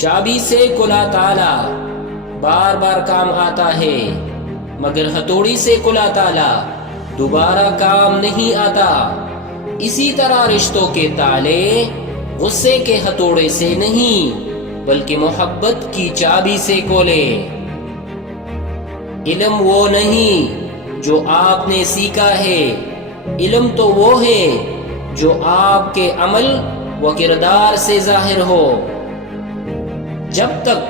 چابی سے کلا تالا بار بار کام آتا ہے، مگر ہتھوڑی سے کلا تالا دوبارہ کام نہیں آتا۔ اسی طرح رشتوں کے تالے غصے کے ہتھوڑے سے نہیں بلکہ محبت کی چابی سے کھولے۔ علم وہ نہیں جو آپ نے سیکھا ہے، علم تو وہ ہے جو آپ کے عمل و کردار سے ظاہر ہو۔ جب تک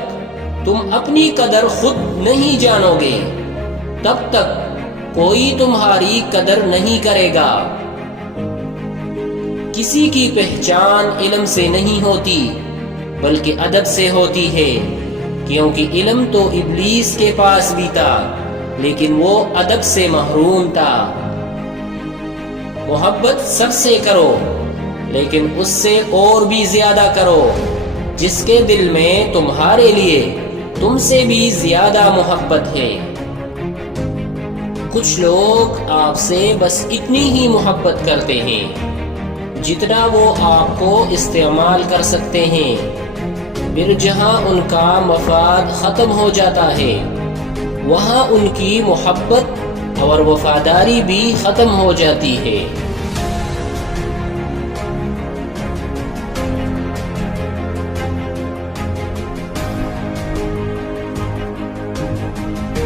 تم اپنی قدر خود نہیں جانو گے تب تک کوئی تمہاری قدر نہیں کرے گا۔ کسی کی پہچان علم سے نہیں ہوتی بلکہ ادب سے ہوتی ہے، کیونکہ علم تو ابلیس کے پاس بھی تھا لیکن وہ ادب سے محروم تھا۔ محبت سب سے کرو لیکن اس سے اور بھی زیادہ کرو جس کے دل میں تمہارے لیے تم سے بھی زیادہ محبت ہے۔ کچھ لوگ آپ سے بس اتنی ہی محبت کرتے ہیں جتنا وہ آپ کو استعمال کر سکتے ہیں، پھر جہاں ان کا مفاد ختم ہو جاتا ہے وہاں ان کی محبت اور وفاداری بھی ختم ہو جاتی ہے۔